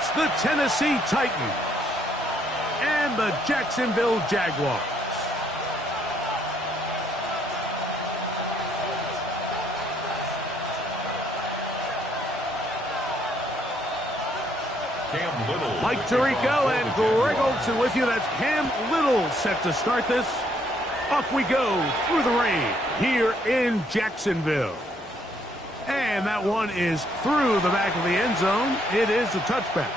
It's the Tennessee Titans and the Jacksonville Jaguars. Mike Tirico and Greg Olsen with you. That's Cam Little set to start this. Off we go through the rain here in Jacksonville. And that one is through the back of the end zone. It is a touchback.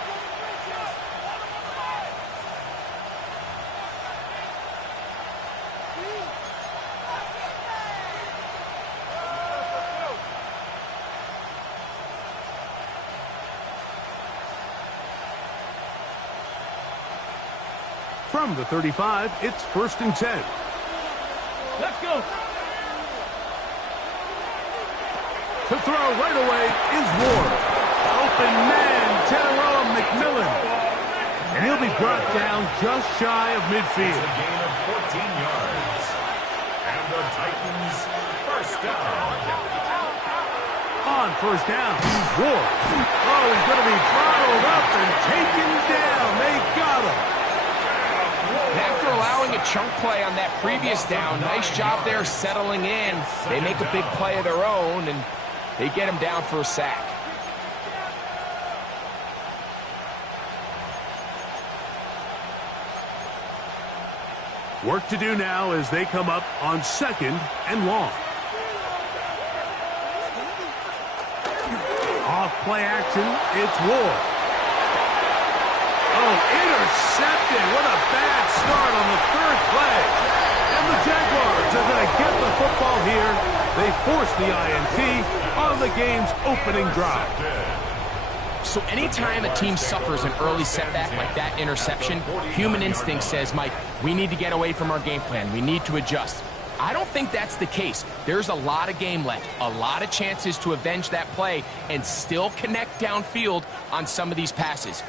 From the 35, it's 1st and 10. Let's go. To throw right away is Ward. Open man, Tyrone McMillan. And he'll be brought down just shy of midfield. It's a gain of 14 yards. And the Titans, first down. On first down, Ward. Oh, he's going to be throttled up and taken down. They got him. After allowing a chunk play on that previous down, nice job there settling in. They make a big play of their own, and they get him down for a sack. Work to do now as they come up on 2nd and long. Off play action, it's Ward. Oh, intercepted. What a bad start on the 3rd play. And the Jaguars are going to get the football here. They force the INT on the game's opening drive. So anytime a team suffers an early setback like that interception, human instinct says, Mike, we need to get away from our game plan. We need to adjust. I don't think that's the case. There's a lot of game left, a lot of chances to avenge that play and still connect downfield on some of these passes.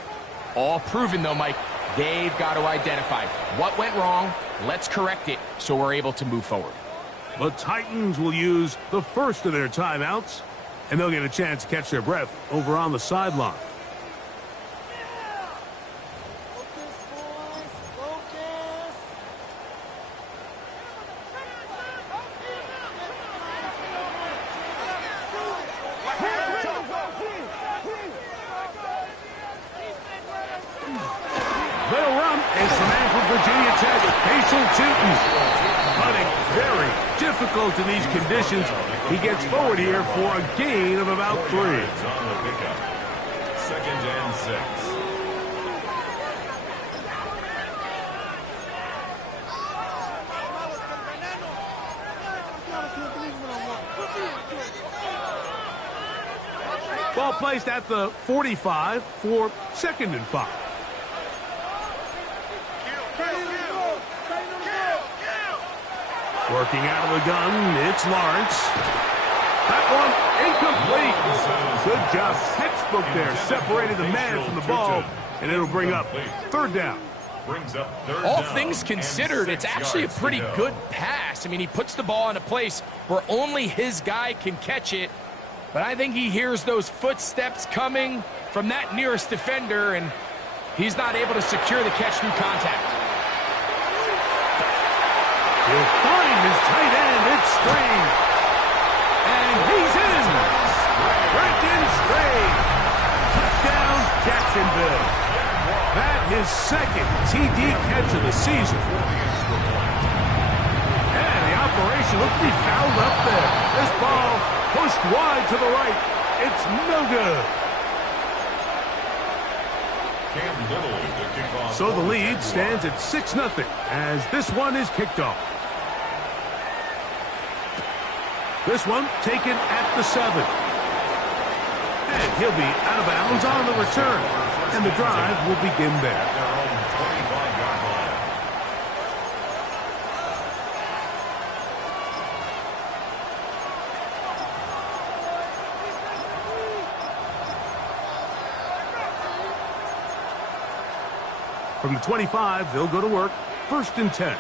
All proven, though, Mike. They've got to identify what went wrong. Let's correct it so we're able to move forward. The Titans will use the first of their timeouts, and they'll get a chance to catch their breath over on the sideline. They'll run. It's the man from Virginia Tech, Hazel Tootin. Hunting very difficult in these conditions. He gets forward here for a gain of about 3. On the pickup. 2nd and 6. Ball placed at the 45 for 2nd and 5. Working out of the gun, it's Lawrence. That one incomplete. Good job. Textbook there. Separated the man from the ball, and it'll bring up 3rd down. All things considered, it's actually a pretty good pass. I mean, he puts the ball in a place where only his guy can catch it. But I think he hears those footsteps coming from that nearest defender, and he's not able to secure the catch through contact. He'll find his tight end. It's Strange. And he's in. Brendan Strange. Touchdown, Jacksonville. That his 2nd TD catch of the season. And the operation looks to be fouled up there. This ball pushed wide to the right. It's no good. So the lead stands at 6-0 as this one is kicked off. This one taken at the 7. And he'll be out of bounds on the return. And the drive will begin there. From the 25, they'll go to work. 1st and 10.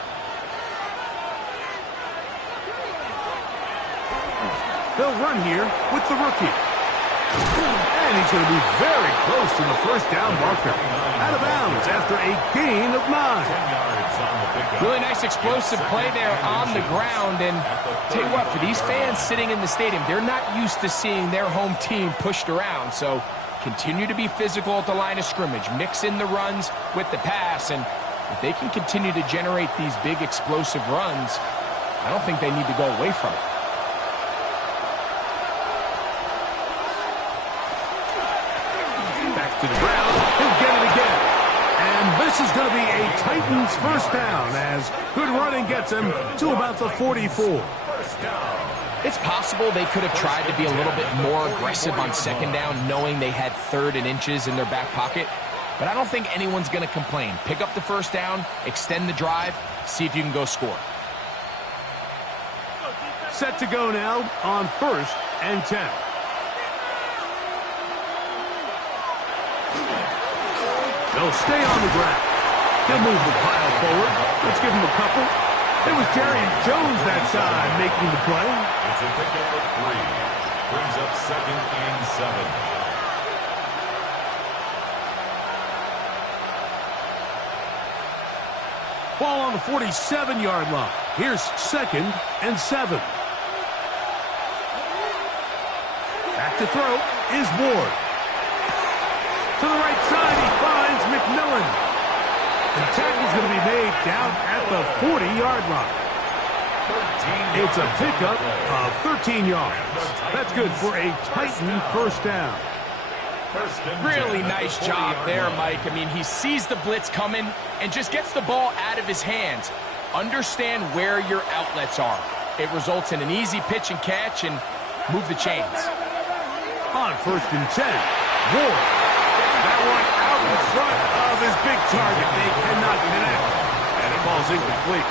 They'll run here with the rookie. And he's going to be very close to the first down marker. Out of bounds after a gain of 9. 10 yards on the pickup. Really nice explosive play there on the ground. And tell you what, for these fans sitting in the stadium, they're not used to seeing their home team pushed around. So continue to be physical at the line of scrimmage. Mix in the runs with the pass. And if they can continue to generate these big explosive runs, I don't think they need to go away from it. Back to the ground. He'll get it again. And this is going to be a Titans first down as good running gets him to about the 44. First down. It's possible they could have tried to be a little bit more aggressive on second down, knowing they had 3rd and inches in their back pocket. But I don't think anyone's going to complain. Pick up the first down, extend the drive, see if you can go score. Set to go now on 1st and 10. They'll stay on the ground. He'll move the pile forward. Let's give him a couple. It was Jerry Jones that time making the play. It's a pickup of 3. Brings up 2nd and 7. Ball on the 47-yard line. Here's 2nd and 7. Back to throw is Ward. To the right side, he finds McMillan. The tackle's going to be made down at the 40-yard line. It's a pickup of 13 yards. That's good for a Titan first down. Really nice job there, Mike. I mean, he sees the blitz coming and just gets the ball out of his hands. Understand where your outlets are. It results in an easy pitch and catch and move the chains. On 1st and 10, Ward. That one out in front of his big target. They cannot connect, and it falls incomplete.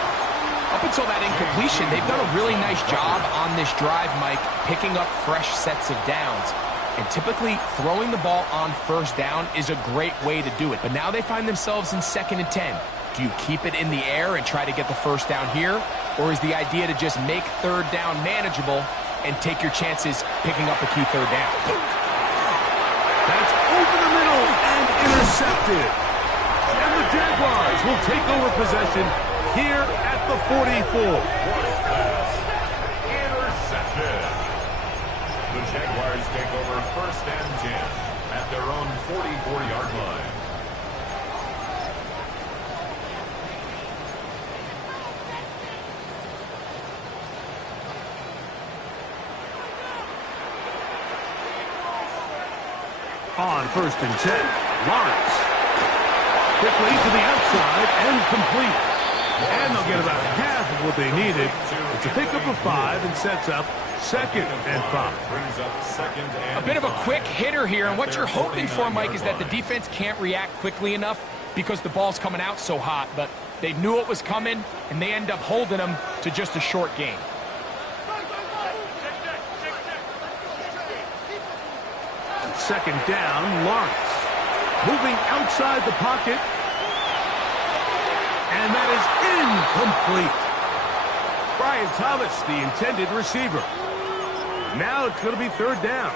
Up until that incompletion, they've done a really nice job on this drive, Mike, picking up fresh sets of downs. And typically, throwing the ball on first down is a great way to do it. But now they find themselves in 2nd and 10. Do you keep it in the air and try to get the first down here? Or is the idea to just make 3rd down manageable and take your chances picking up a key 3rd down? That's over the middle and intercepted. And the Jaguars will take over possession here at the 44. Intercepted. The Jaguars take over 1st and 10 at their own 44-yard line. On 1st and 10, Lawrence. Quickly to the outside and complete. And they'll get about half of what they needed. It's a pickup of 5 and sets up 2nd and 5. Brings up 2nd and A bit of a 5. quick hitter here, and what you're hoping for, Mike, is that the defense can't react quickly enough because the ball's coming out so hot. But they knew it was coming, and they end up holding them to just a short game. Second down, Lawrence. Moving outside the pocket. And that is incomplete. Brian Thomas, the intended receiver. Now it's going to be 3rd down.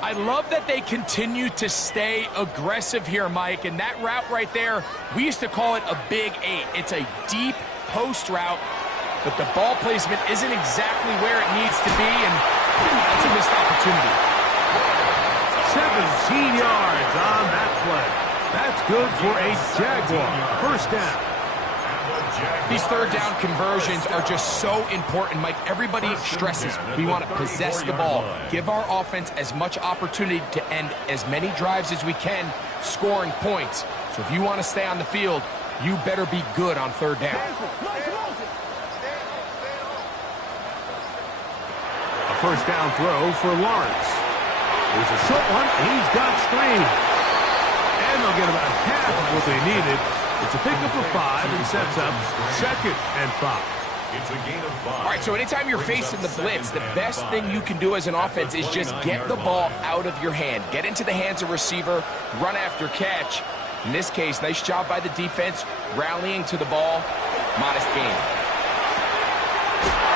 I love that they continue to stay aggressive here, Mike, and that route right there, we used to call it a big 8. It's a deep post route, but the ball placement isn't exactly where it needs to be, and that's a missed opportunity. 17 yards on that play. That's good for a Jaguar first down. These 3rd down conversions are just so important, Mike. Everybody stresses we want to possess the ball, give our offense as much opportunity to end as many drives as we can, scoring points. So if you want to stay on the field, you better be good on 3rd down. A first down throw for Lawrence. There's a short one. He's got screen. And they'll get about half of what they needed. It's a pickup of 5 and sets up 2nd and 5. It's a gain of 5. All right, so anytime you're facing the blitz, the best thing you can do as an offense is just get the ball out of your hand. Get into the hands of receiver, run after catch. In this case, nice job by the defense, rallying to the ball. Modest gain.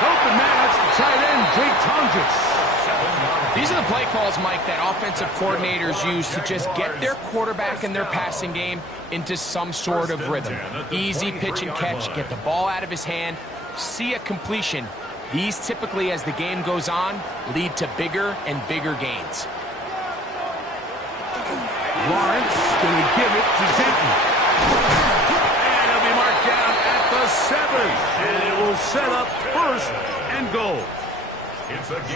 Open man, that's the tight end, Jake Tonjes. These are the play calls, Mike, that offensive coordinators use to just get their quarterback and their passing game into some sort of rhythm. Easy pitch and catch, get the ball out of his hand, see a completion. These typically, as the game goes on, lead to bigger and bigger gains. Lawrence going to give it to Denton. And he'll be marked down at the 7. And it will set up 1st and goal.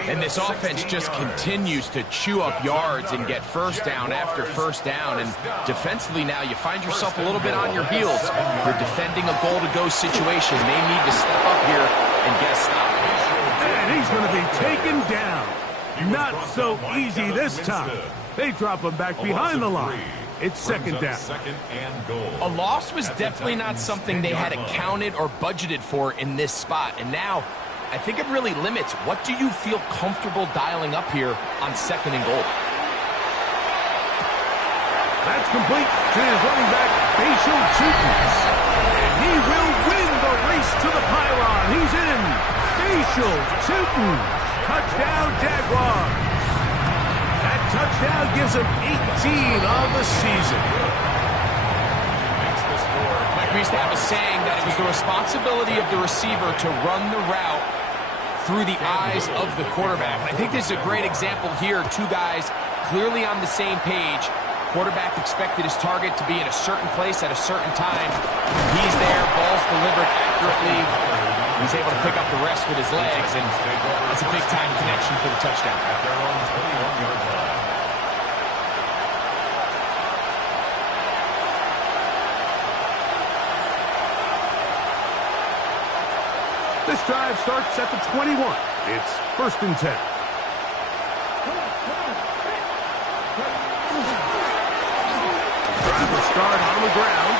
And this offense just continues to chew up yards and get first down after first down. And defensively now, you find yourself a little bit on your heels. You're defending a goal-to-go situation. They need to step up here and get a stop. And he's going to be taken down. Not so easy this time. They drop him back behind the line. It's 2nd down. A loss was definitely not something they had accounted or budgeted for in this spot. And now, I think it really limits what do you feel comfortable dialing up here on 2nd and goal. That's complete to his running back, Facial Cheatons. And he will win the race to the pylon. He's in. Facial Cheatons. Touchdown, Jaguars. That touchdown gives him 18 on the season. Mike, we used to have a saying that it was the responsibility of the receiver to run the route through the eyes of the quarterback. And I think this is a great example here. Two guys clearly on the same page. Quarterback expected his target to be in a certain place at a certain time. He's there, ball's delivered accurately. He's able to pick up the rest with his legs, and it's a big-time connection for the touchdown. At their own 21-yard line. This drive starts at the 21. It's 1st and 10. Drive will start on the ground,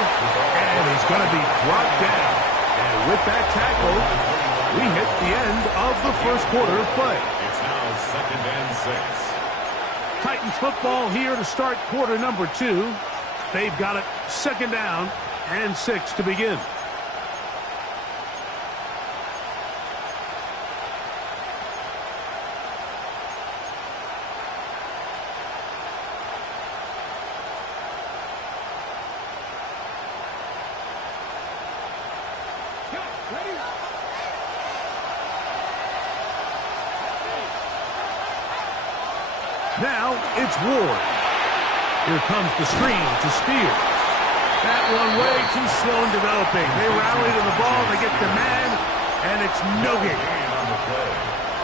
and he's going to be brought down. And with that tackle, we hit the end of the 1st quarter of play. It's now 2nd and 6. Titans football here to start quarter number 2. They've got it 2nd down and 6 to begin. Now it's Ward. Here comes the screen to Spears. That one way too slow in developing. They rally to the ball, they get the man, and it's no gain.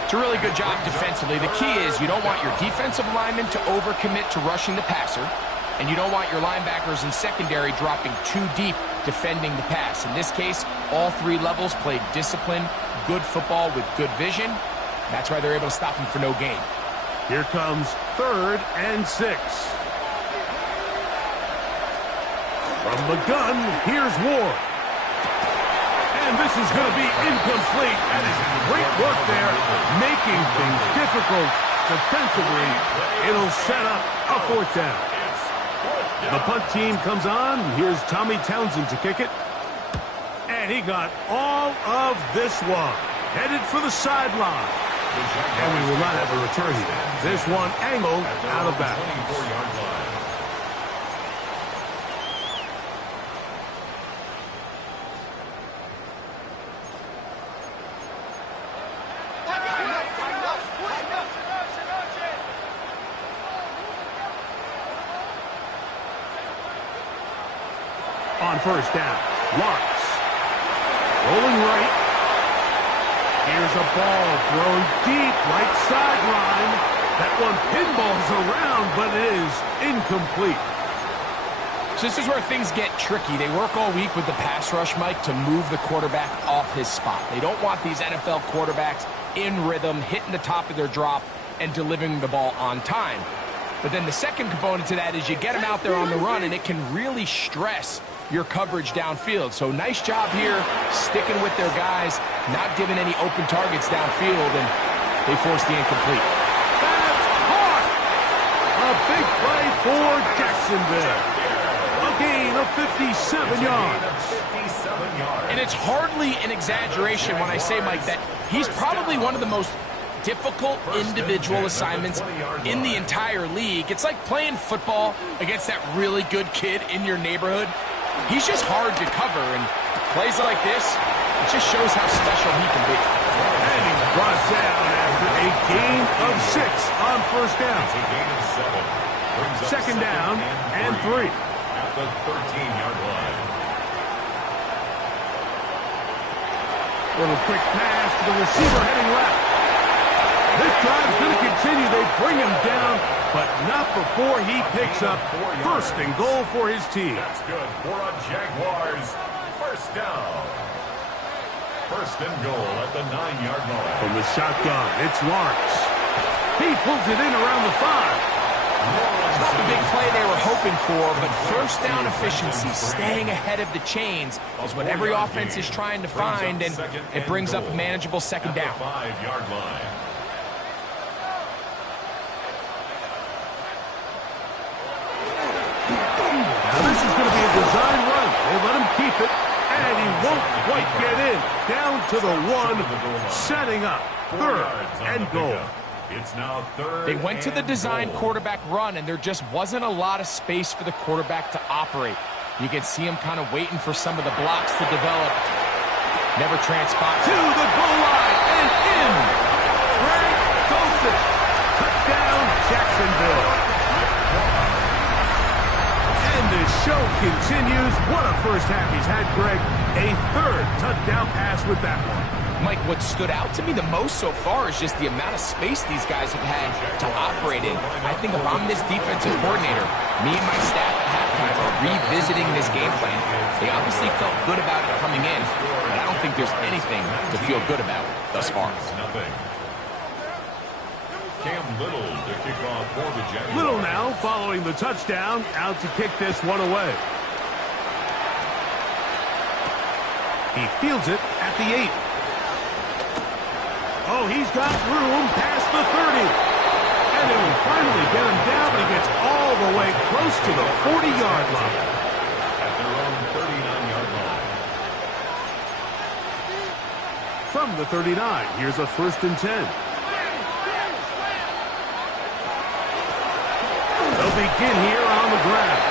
It's a really good job defensively. The key is you don't want your defensive linemen to overcommit to rushing the passer, and you don't want your linebackers in secondary dropping too deep defending the pass. In this case, all 3 levels played disciplined, good football with good vision. That's why they're able to stop him for no gain. Here comes 3rd and 6. From the gun, here's Ward. And this is going to be incomplete. That is great work there, making things difficult defensively. It'll set up a 4th down. The punt team comes on. Here's Tommy Townsend to kick it. And he got all of this one. Headed for the sideline. And we will not have a return here. This one angled out of bounds. 24-yard line. On 1st down, Lawrence. Rolling right. Here's a ball thrown deep, right sideline. That one pinballs around, but it is incomplete. So this is where things get tricky. They work all week with the pass rush, Mike, to move the quarterback off his spot. They don't want these NFL quarterbacks in rhythm, hitting the top of their drop, and delivering the ball on time. But then the second component to that is you get them out there on the run, and it can really stress your coverage downfield. So nice job here, sticking with their guys, not giving any open targets downfield, and they force the incomplete. That's caught! A big play for Jacksonville. A gain of 57 yards. And it's hardly an exaggeration when I say, Mike, that he's probably one of the most difficult individual assignments in the entire league. It's like playing football against that really good kid in your neighborhood. He's just hard to cover, and plays like this, it just shows how special he can be. And he's brought down after a gain of 6 on first down. It's a gain of 7. Second down and 3. At the 13-yard line. Little quick pass to the receiver heading left. This drive's going to continue. They bring him down, but not before he picks up first and goal for his team. That's good for a Jaguars first down. First and goal at the 9-yard line. From the shotgun, it's Lawrence. He pulls it in around the 5. It's not the big play they were hoping for, but first down efficiency, staying ahead of the chains, is what every offense is trying to find, and it brings up a manageable second down. 5-yard line. Now this is going to be a design run. They let him keep it, and he won't quite get in. Down to the 1, setting up third and goal. It's now third. They went to the design quarterback run, and there just wasn't a lot of space for the quarterback to operate. You can see him kind of waiting for some of the blocks to develop. Never transpired. To the goal line and in. Greg Dulcich. Touchdown, Jacksonville. And the show continues. What a first half he's had, Greg. A third touchdown pass with that one. Mike, what stood out to me the most so far is just the amount of space these guys have had to operate in. I think if I'm this defensive coordinator, me and my staff at halftime are revisiting this game plan. They obviously felt good about it coming in, but I don't think there's anything to feel good about thus far. Cam Little to kick off for the Jaguars. Little now following the touchdown, out to kick this one away. He fields it at the 8. Oh, he's got room past the 30. And it will finally get him down, but he gets all the way close to the 40-yard line. At their own 39-yard line. From the 39, here's a 1st and 10. They'll begin here on the ground.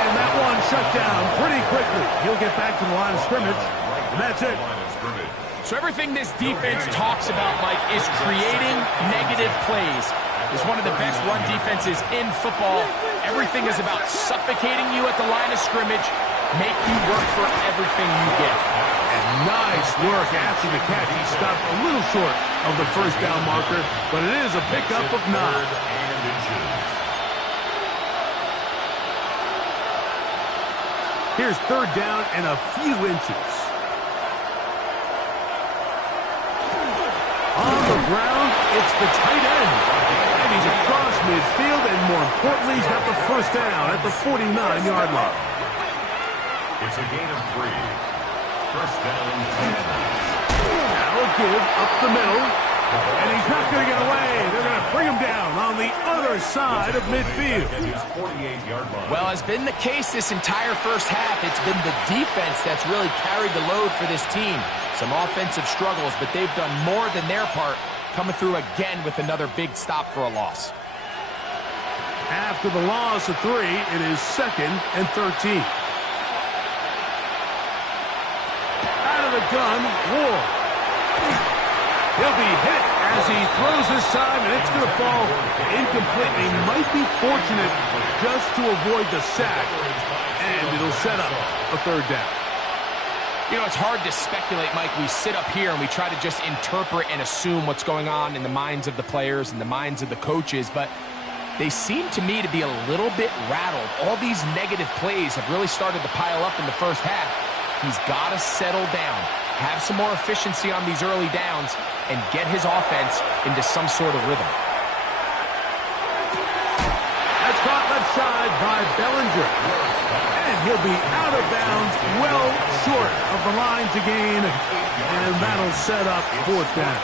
And that one shut down pretty quickly. He'll get back to the line of scrimmage, and that's it. So everything this defense talks about, Mike, is creating negative plays. It's one of the best run defenses in football. Everything is about suffocating you at the line of scrimmage, make you work for everything you get. And nice work after the catch. He stopped a little short of the first down marker, but it is a pickup of 9. Here's 3rd down and a few inches. On the ground, it's the tight end. And he's across midfield, and more importantly, he's got the first down at the 49-yard line. It's a gain of 3. First down, 10. Now a give up the middle. And he's not going to get away. They're going to bring him down on the other side of midfield. Well, as been the case this entire first half, it's been the defense that's really carried the load for this team. Some offensive struggles, but they've done more than their part, coming through again with another big stop for a loss. After the loss of 3, it is 2nd and 13. Out of the gun, Ward. He'll be hit as he throws this time, and it's going to fall incomplete. He might be fortunate just to avoid the sack, and it'll set up a 3rd down. You know, it's hard to speculate, Mike. We sit up here and we try to just interpret and assume what's going on in the minds of the players and the minds of the coaches, but they seem to me to be a little bit rattled. All these negative plays have really started to pile up in the first half. He's got to settle down, have some more efficiency on these early downs, and get his offense into some sort of rhythm. That's caught left side by Bellinger. And he'll be out of bounds, well short of the line to gain. And that'll set up 4th down.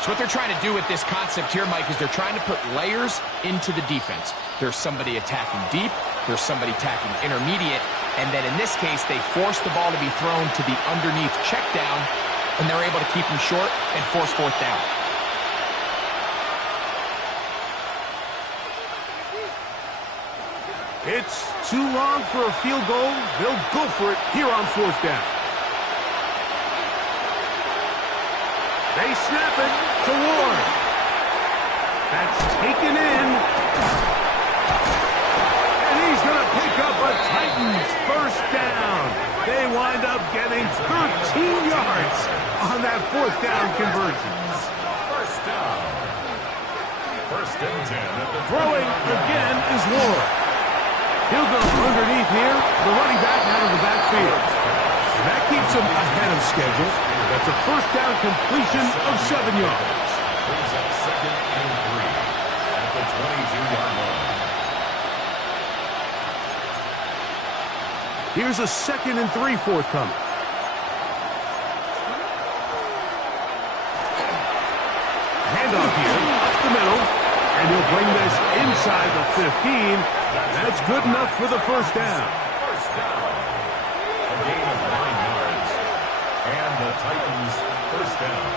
So what they're trying to do with this concept here, Mike, is they're trying to put layers into the defense. There's somebody attacking deep, there's somebody attacking intermediate, and then in this case, they force the ball to be thrown to the underneath check down, and they're able to keep him short and force 4th down. It's too long for a field goal. They'll go for it here on fourth down. They snap it to Ward. That's taken in. And he's going to pick up a Titans first down. They wind up getting 13 yards on that fourth down conversion. First down. First and 10 at the Throwing again is Ward. He'll go underneath here. The running back out of the backfield. And that keeps him ahead of schedule. That's a first down completion of 7 yards. Brings up second and 3 at the 22-yard line. Here's a 2nd and 3 forthcoming. Handoff here, up the middle, and he'll bring this inside the 15. That's good enough for the first down. First down. A gain of 9 yards. And the Titans first down.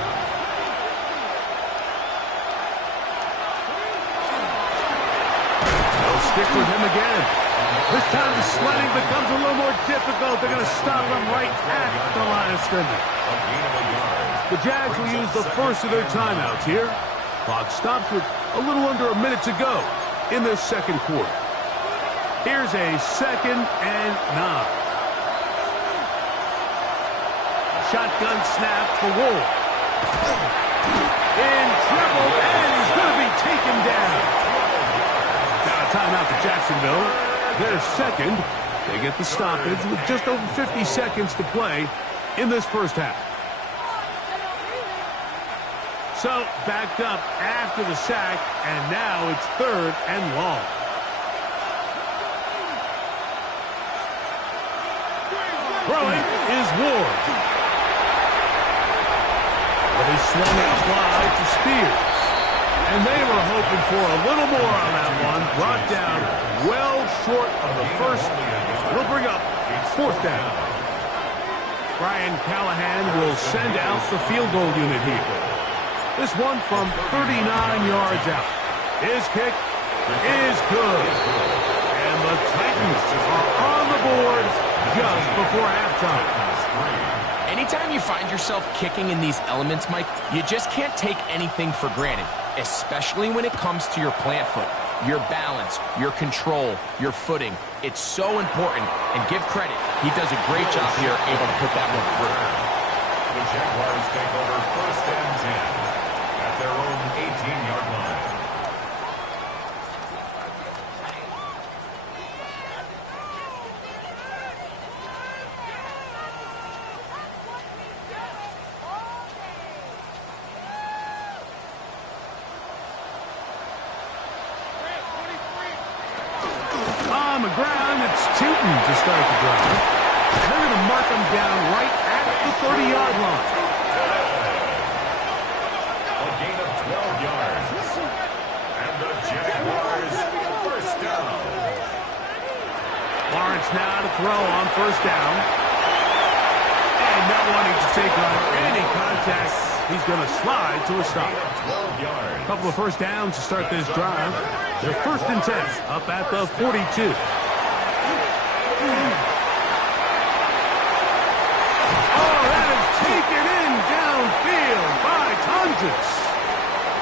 They'll stick with him again. This time the sledding becomes a little more difficult. They're going to stop him right at the line of scrimmage. A gain of a yard. The Jags will use the first of their timeouts here. Clock stops with a little under a minute to go in this second quarter. Here's a 2nd and 9. Shotgun snap for Ward. In trouble, and he's going to be taken down. Now a timeout for Jacksonville. Their second. They get the stoppage with just over 50 seconds to play in this first half. So backed up after the sack, and now it's 3rd and long. Throwing is Ward. But he swung out wide to Spears. And they were hoping for a little more on that one. Brought down well short of the first. It'll bring up 4th down. Brian Callahan will send out the field goal unit here. This one from 39 yards out. His kick is good. And the Titans are on the board just before halftime. Anytime you find yourself kicking in these elements, Mike, you just can't take anything for granted, especially when it comes to your plant foot, your balance, your control, your footing. It's so important, and give credit. He does a great job here, able to put that one through. The Jaguars take over first and 10 at their own 18-yard line. On the ground, it's Tootin to start the drive. They're going to mark him down right at the 30-yard line. A gain of 12 yards. And the Jaguars first down. Lawrence now to throw on first down. And not wanting to take on any contact, he's going to slide to a stop. 12 yards. A couple of first downs to start this drive. They're 1st and 10 up at the 42. Taken in downfield by Tonjes.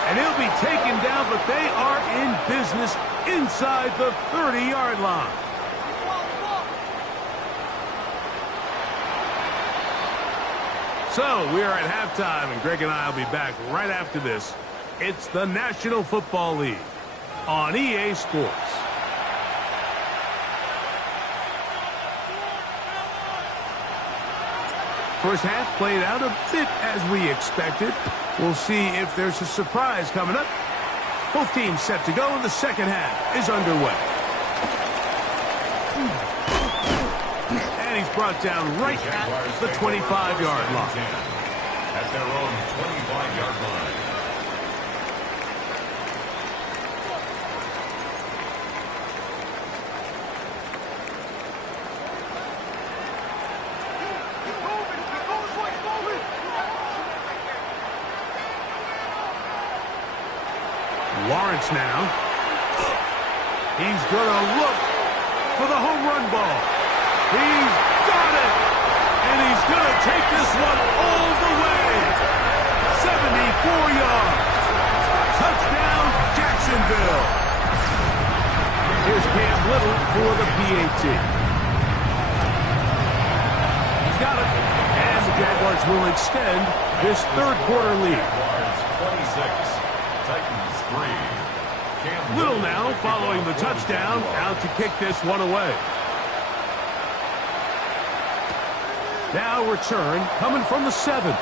And he'll be taken down, but they are in business inside the 30-yard line. So we are at halftime, and Greg and I will be back right after this. It's the National Football League on EA Sports. First half played out a bit as we expected. We'll see if there's a surprise coming up. Both teams set to go, and the second half is underway. And he's brought down right at the 25-yard line. At their own 25-yard line. Lawrence now. He's going to look for the home run ball. He's got it. And he's going to take this one all the way. 74 yards. Touchdown, Jacksonville. Here's Cam Little for the PAT. He's got it. And the Jaguars will extend this third quarter lead. 26, Titans 3. Little now following the touchdown, out to kick this one away. Now return coming from the 7.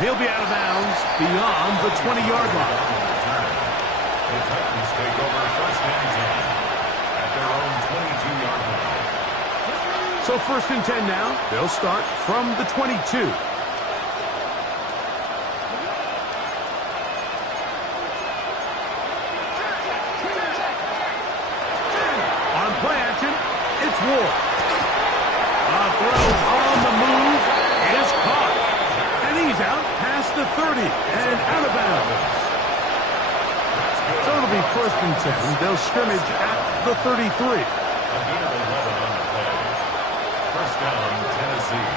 He'll be out of bounds beyond the 20-yard line. The Titans take over first and 10 at their own 22-yard line. So first and 10 now. They'll start from the 22. On play action, it's Ward. A throw on the move is caught. And he's out past the 30 and out of bounds. So it'll be first and 10. They'll scrimmage at the 33. A gain of 11 on the play. First down, Tennessee.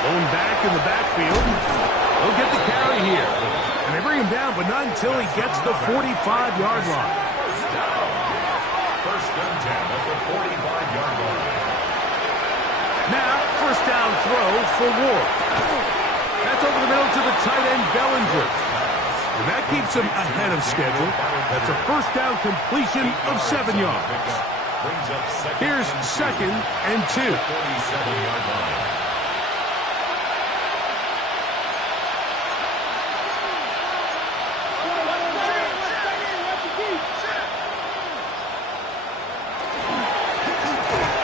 Going back in the backfield. He'll get the carry here. And they bring him down, but not until he gets the 45-yard line. First and 10 at the 45-yard line. Now, first down throw for Ward. That's over the middle to the tight end, Bellinger. And that keeps him ahead of schedule. That's a first down completion of 7 yards. Here's second and 2. 47-yard line.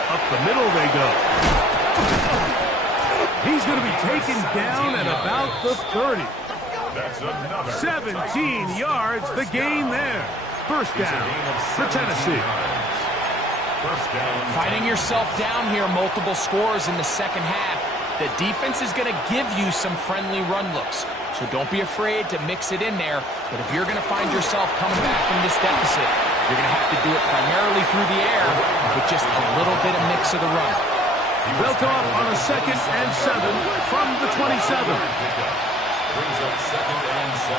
Up the middle they go. He's going to be taken down at about the 30. That's another 17 yards, the gain there. First down for Tennessee. First down. Finding yourself down here, multiple scores in the second half. The defense is going to give you some friendly run looks. So don't be afraid to mix it in there. But if you're going to find yourself coming back from this deficit, you're going to have to do it primarily through the air with just a little bit of mix of the run. They'll come up on a second and 7 from the 27. Brings up second and 7.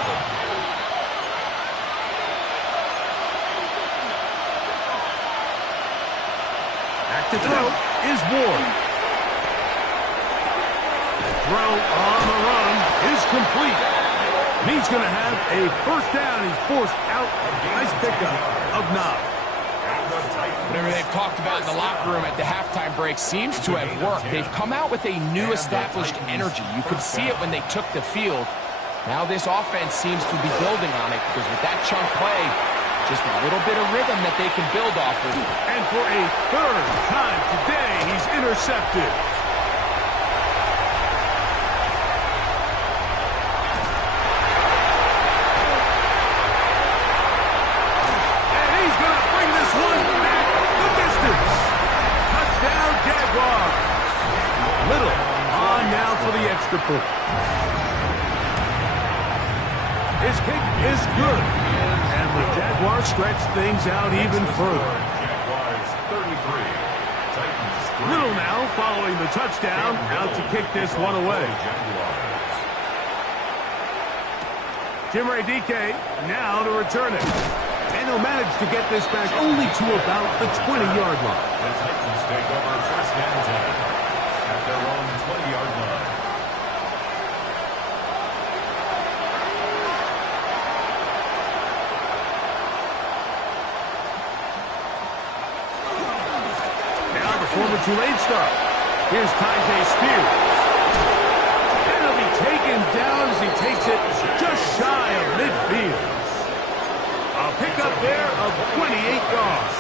Back to throw is Ward. Throw on the run is complete. And he's going to have a first down. He's forced out. Nice pickup of Knob. Whatever they've talked about in the locker room at the halftime break seems to have worked. They've come out with a new established energy. You could see it when they took the field. Now this offense seems to be building on it because with that chunk play, just a little bit of rhythm that they can build off of. And for a third time today, he's intercepted. And he's going to bring this one back the distance. Touchdown, Jaguars. Little on now for the extra point. His kick is good. And the Jaguars stretch things out even further. Jaguars 33. Titans 3. Little now following the touchdown, out to kick this one away. Jim Ray DK now to return it. And he'll manage to get this back only to about the 20-yard line. The Titans take over first and 10 at their own 20-yard line. Former Tulane star. Here's Tyjae Spears. And he'll be taken down as he takes it just shy of midfield. A pickup there of 28 yards.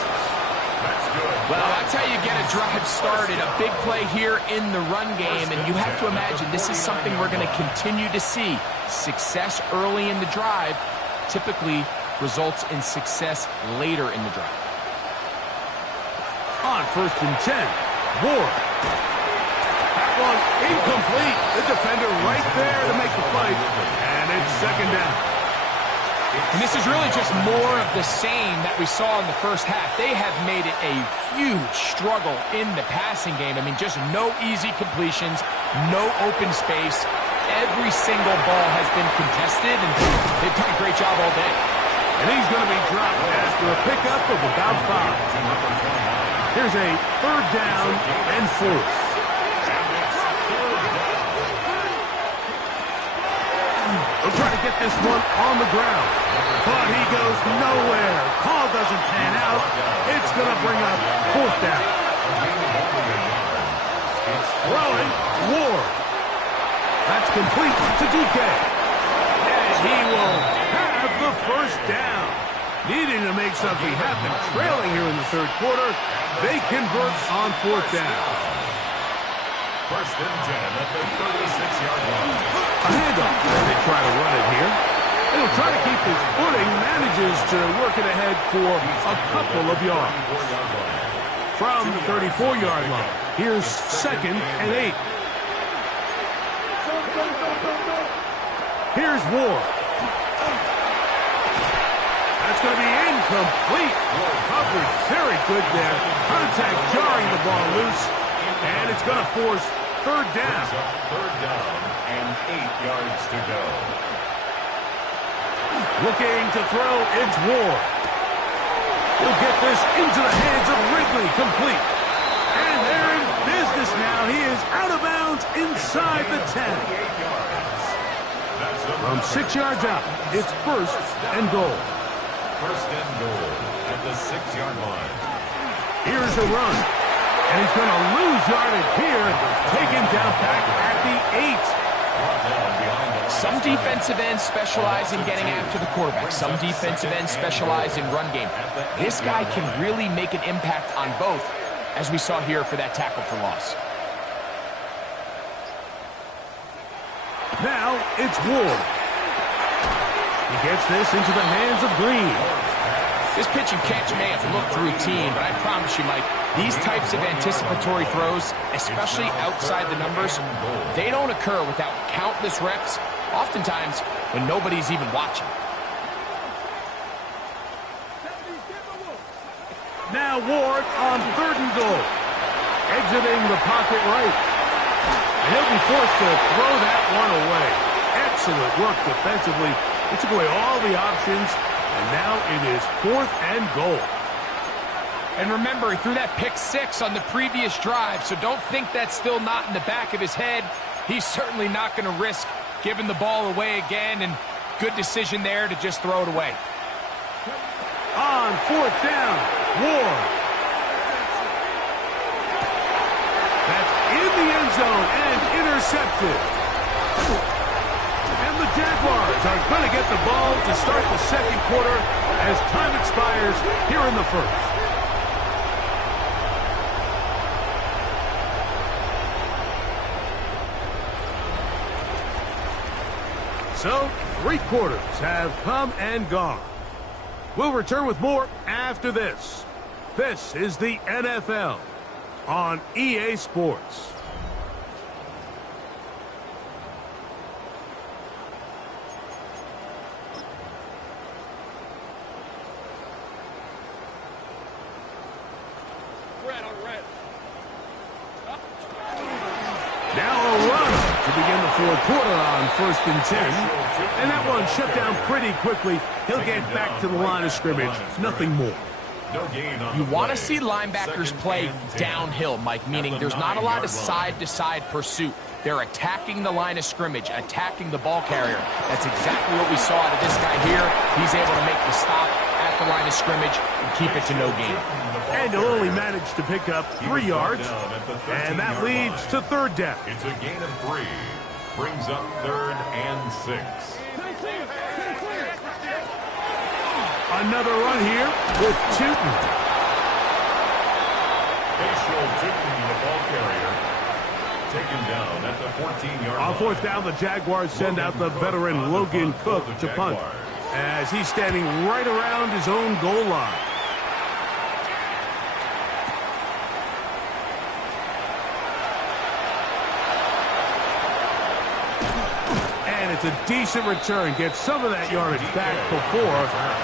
That's good. Well, that's how you get a drive started. A big play here in the run game, and you have to imagine this is something we're going to continue to see. Success early in the drive typically results in success later in the drive. On first and 10, Ward. That one incomplete. The defender right there to make the fight. And It's second down. And this is really just more of the same that we saw in the first half. They have made it a huge struggle in the passing game. I mean, just no easy completions, no open space. Every single ball has been contested, and they've done a great job all day. And he's going to be dropped after a pickup of about 5. Here's a third down and 4. They'll try to get this one on the ground. But he goes nowhere. Call doesn't pan out. It's going to bring up 4th down. Throwing, Ward. That's complete to DK. And he will have the first down. Needing to make something happen. Trailing here in the third quarter. They convert on 4th down. First and 10 at the 36-yard line. A handoff, and they try to run it here. And he'll try to keep his footing, manages to work it ahead for a couple of yards. From the 34-yard line, here's second and 8. Here's Ward. That's going to be incomplete. Coverage very good there. Contact jarring the ball loose. And it's going to force third down. Third down and 8 yards to go. Looking to throw, it's Ward. He'll get this into the hands of Ridley, complete. And they're in business now. He is out of bounds inside the 10. From 6 yards out, it's first and goal. First and goal at the 6-yard line. Here's a run. And he's going to lose yardage here. Taken down back at the 8. Some defensive ends specialize in getting after the quarterback. Some defensive ends specialize in run game. This guy can really make an impact on both, as we saw here for that tackle for loss. Now it's Ward. He gets this into the hands of Green. This pitch and catch may have looked routine, but I promise you, Mike, these types of anticipatory throws, especially outside the numbers, they don't occur without countless reps, oftentimes when nobody's even watching. Now Ward on third and goal. Exiting the pocket right. And he'll be forced to throw that one away. Excellent work defensively. He took away all the options. And now it is 4th and goal. And remember, he threw that pick 6 on the previous drive, so don't think that's still not in the back of his head. He's certainly not going to risk giving the ball away again, and good decision there to just throw it away. On 4th down, Ward. That's in the end zone and intercepted. And the Jaguars are going to get the ball to start the second quarter as time expires here in the first. So, 3 quarters have come and gone. We'll return with more after this. This is the NFL on EA Sports. Now a run to begin the fourth quarter on 1st and 10. And that one shut down pretty quickly. He'll get back to the line of scrimmage. Nothing more. You want to see linebackers play downhill, Mike, meaning there's not a lot of side-to-side pursuit. They're attacking the line of scrimmage, attacking the ball carrier. That's exactly what we saw out of this guy here. He's able to make the stop at the line of scrimmage and keep it to no gain. And he'll only manage to pick up 3 yards. And that leads to third down. It's a gain of 3. Brings up 3rd and 6. Another run here with Tootin. Facial Tootin, the ball carrier, taken down at the 14-yard line. On 4th down, the Jaguars send out the veteran Logan Cook to punt as he's standing right around his own goal line. it's a decent return. Get some of that yardage back before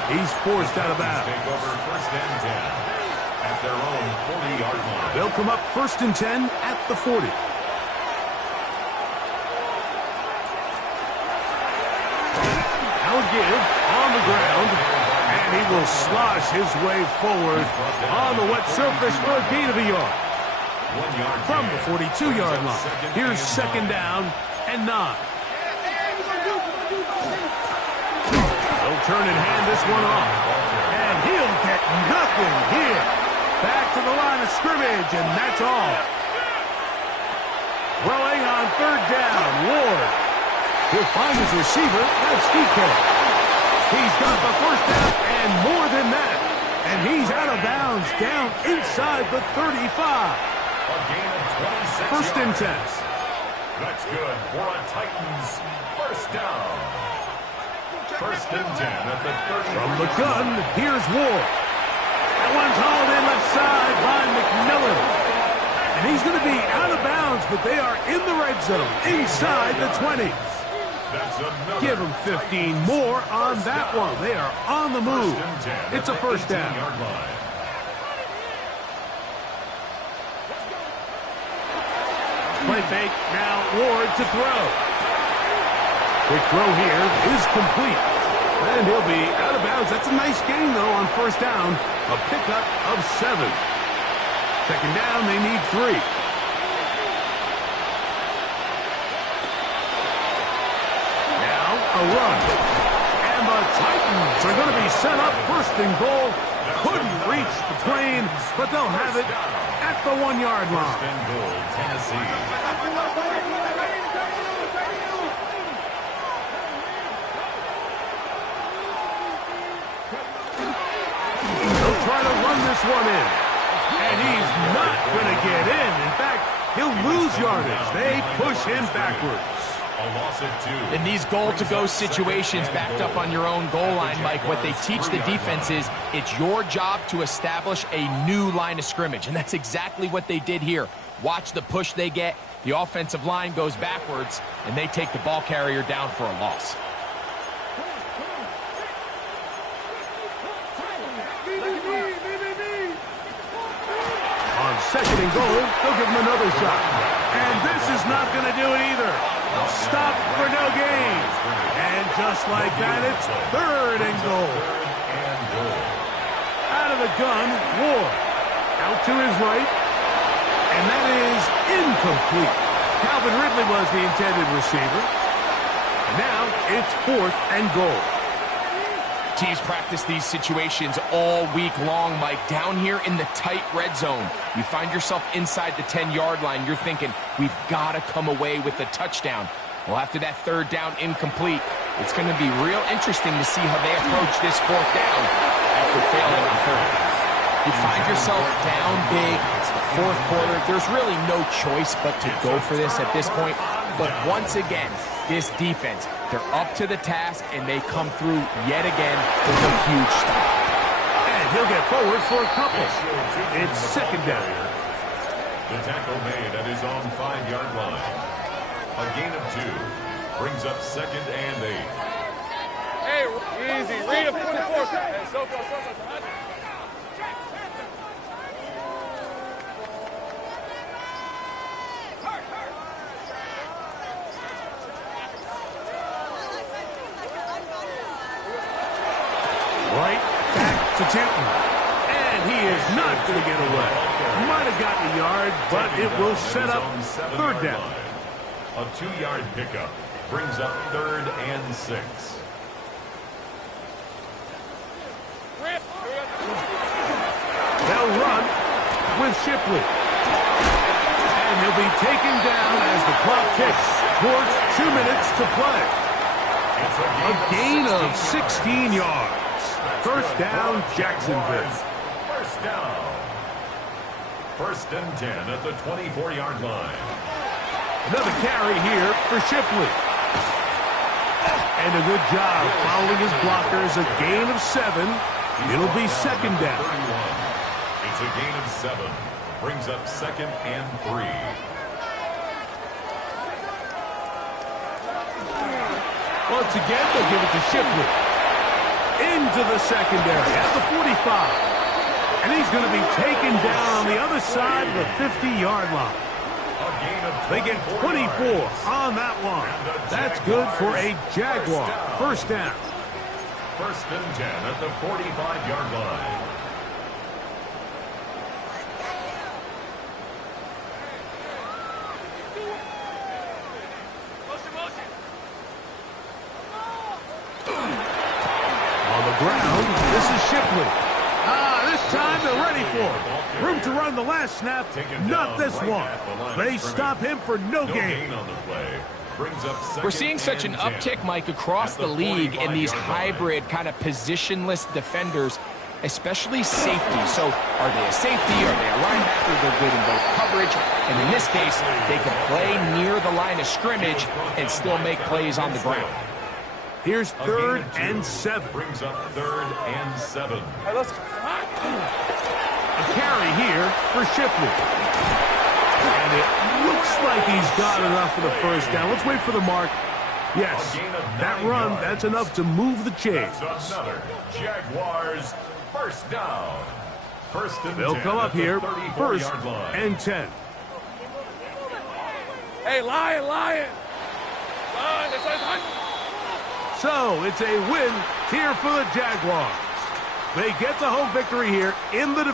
he's forced out of bounds. Take over first and 10 at their own 40-yard line. They'll come up first and 10 at the 40. Now a give on the ground, and he will slosh his way forward on the wet surface for a gain of a yard. 1 yard From the 42-yard line, here's second down and 9. They'll turn and hand this one off, and he'll get nothing here. Back to the line of scrimmage, and that's all. Throwing on third down, Ward. He'll find his receiver, that's DK. He's got the first down and more than that. And he's out of bounds down inside the 35. A gain of 26 First and 10. That's good for a Titans first down. First and 10 at the 30. From the gun, here's Ward. That one's hauled in left side by McMillan. And he's going to be out of bounds, but they are in the red zone, inside the 20s. Give them 15 more on that one. They are on the move. It's a first down. Play fake, now Ward to throw. Quick throw here is complete. And he'll be out of bounds. That's a nice gain, though, on first down. A pickup of 7. Second down, they need 3. A run. And the Titans are going to be set up first and goal. Couldn't reach the plane, but they'll have it at the 1-yard line. First and goal, Tennessee. They'll try to run this one in. And he's not going to get in. In fact, he'll lose yardage. They push him backwards. In these goal-to-go situations, backed up on your own goal line, Mike, what they teach the defense is it's your job to establish a new line of scrimmage, and that's exactly what they did here. Watch the push they get. The offensive line goes backwards, and they take the ball carrier down for a loss. On second and goal, they'll give him another shot. And this is not going to do it either. Stop for no gain. And just like that, it's third and goal. Out of the gun, Ward. Out to his right. And that is incomplete. Calvin Ridley was the intended receiver. And now it's fourth and goal. Teams practice these situations all week long, Mike. Down here in the tight red zone, you find yourself inside the 10-yard line. You're thinking, we've got to come away with a touchdown. Well, after that third down incomplete, it's going to be real interesting to see how they approach this fourth down after failing on third. You find yourself down big. It's the fourth quarter. There's really no choice but to go for this at this point. But once again, this defense, they're up to the task, and they come through yet again with a huge stop. And he'll get forward for a couple. It's second down. The tackle made at his own 5-yard line. A gain of 2 brings up second and 8. Hey, easy. Read a 44. Hey, so far. Right back to Tipton. And he is not going to get away. Might have gotten a yard, but it will set up third down. A 2-yard pickup brings up third and 6. They'll run with Shipley. And he'll be taken down as the clock ticks towards 2 minutes to play. A gain of 16 yards. First down, Jacksonville. First down. First and 10 at the 24-yard line. Another carry here for Shipley. And a good job following his blockers. A gain of 7. It'll be second down. It's a gain of 7. Brings up second and 3. Once again, they'll give it to Shipley. Into the secondary at the 45. And he's going to be taken down on the other side of the 50-yard line. They get 24 on that one. That's good for a Jaguar. First down. First and 10 at the 45-yard line. On the ground, this is Shipley. This time they're ready for it. Room to run the last snap, not this one. They stop him for no gain. We're seeing such an uptick, Mike, across the league in these hybrid kind of positionless defenders, especially safety. So are they a safety? Are they a linebacker? They're good in both coverage. And in this case, they can play near the line of scrimmage and still make plays on the ground. Here's 3rd and 7. Brings up 3rd and 7. Hey, let's... A carry here for Shipley. And it looks like he's got enough for the first down. Let's wait for the mark. Yes, that run, that's enough to move the chains. Another Jaguars first down. First and They'll 10 come up here, 1st yard line. and 10. Hey, Lion! Lion, that's right. So it's a win here for the Jaguars. They get the home victory here in the